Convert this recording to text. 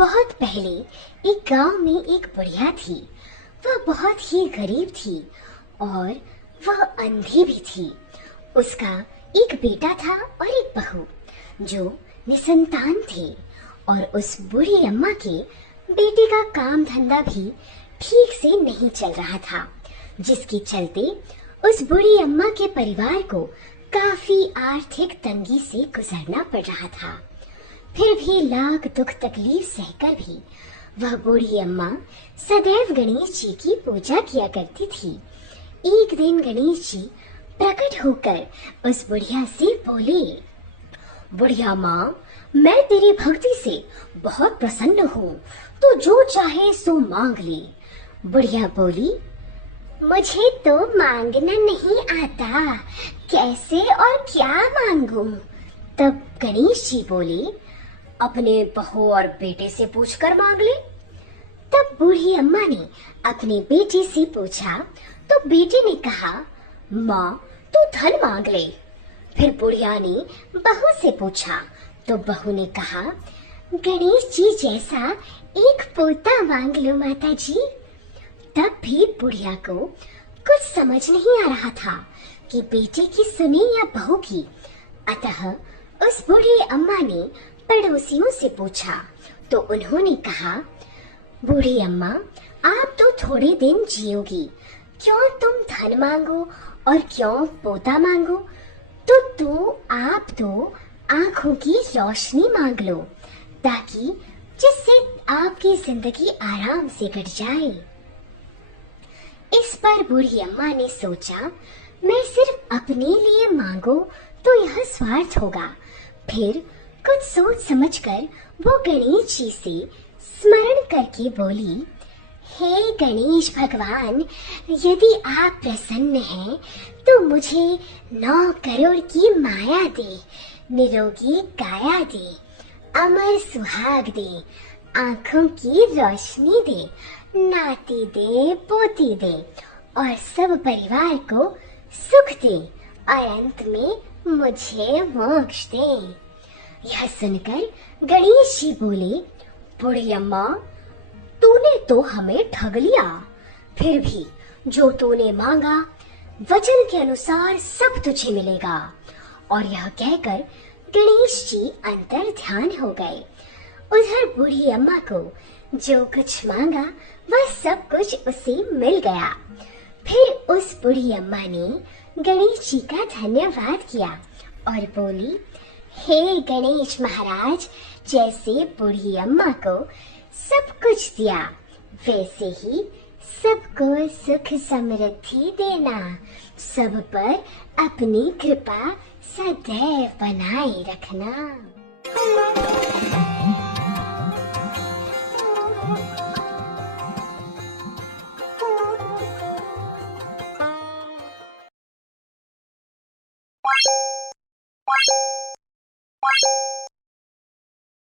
बहुत पहले एक गांव में एक बुढ़िया थी। वह बहुत ही गरीब थी और वह अंधी भी थी। उसका एक बेटा था और एक बहू जो निसंतान थे और उस बूढ़ी अम्मा के बेटे का काम धंधा भी ठीक से नहीं चल रहा था, जिसके चलते उस बूढ़ी अम्मा के परिवार को काफी आर्थिक तंगी से गुजरना पड़ रहा था। फिर भी लाख दुख तकलीफ सहकर भी वह बूढ़ी अम्मा सदैव गणेश जी की पूजा किया करती थी। एक दिन गणेश जी प्रकट होकर उस बुढ़िया से बोले, बुढ़िया माँ, मैं तेरी भक्ति से बहुत प्रसन्न हूँ, तो जो चाहे सो मांग ले। बुढ़िया बोली, मुझे तो मांगना नहीं आता, कैसे और क्या मांगूं? तब गणेश जी बोले, अपने बहू और बेटे से पूछकर मांग ले। तब बूढ़ी अम्मा ने अपने बेटे से पूछा तो बेटे ने कहा, माँ तू धन मांग ले। फिर बुढ़िया ने बहू से पूछा तो बहू ने कहा, गणेश जी जैसा एक पोता मांग लो माता जी। तब भी बुढ़िया को कुछ समझ नहीं आ रहा था कि बेटे की सुने या बहू की। अतः उस बूढ़ी अम्मा ने पड़ोसियों से पूछा तो उन्होंने कहा, बूढ़ी अम्मा, आप तो थोड़े दिन जियोगी, क्यों तुम धन मांगो और क्यों पोता मांगो? आप तो आंखों की रोशनी मांग लो, ताकि जिससे आपकी जिंदगी आराम से कट जाए। इस पर बूढ़ी अम्मा ने सोचा, मैं सिर्फ अपने लिए मांगो तो यह स्वार्थ होगा। फिर कुछ सोच समझकर वो गणेश जी से स्मरण करके बोली, हे गणेश भगवान, यदि आप प्रसन्न हैं तो मुझे 9 करोड़ की माया दे, निरोगी काया दे, अमर सुहाग दे, आंखों की रोशनी दे, नाती दे, पोती दे और सब परिवार को सुख दे और अंत में मुझे मोक्ष दे। यह सुनकर गणेश जी बोले, बूढ़ी अम्मा, तूने तो हमें ठग लिया। फिर भी जो तूने मांगा वचन के अनुसार सब तुझे मिलेगा। और यह कहकर गणेश जी अंतर ध्यान हो गए। उधर बूढ़ी अम्मा को जो कुछ मांगा वह सब कुछ उसे मिल गया। फिर उस बूढ़ी अम्मा ने गणेश जी का धन्यवाद किया और बोली, हे गणेश महाराज, जैसे बूढ़ी अम्मा को सब कुछ दिया वैसे ही सबको सुख समृद्धि देना, सब पर अपनी कृपा सदैव बनाए रखना।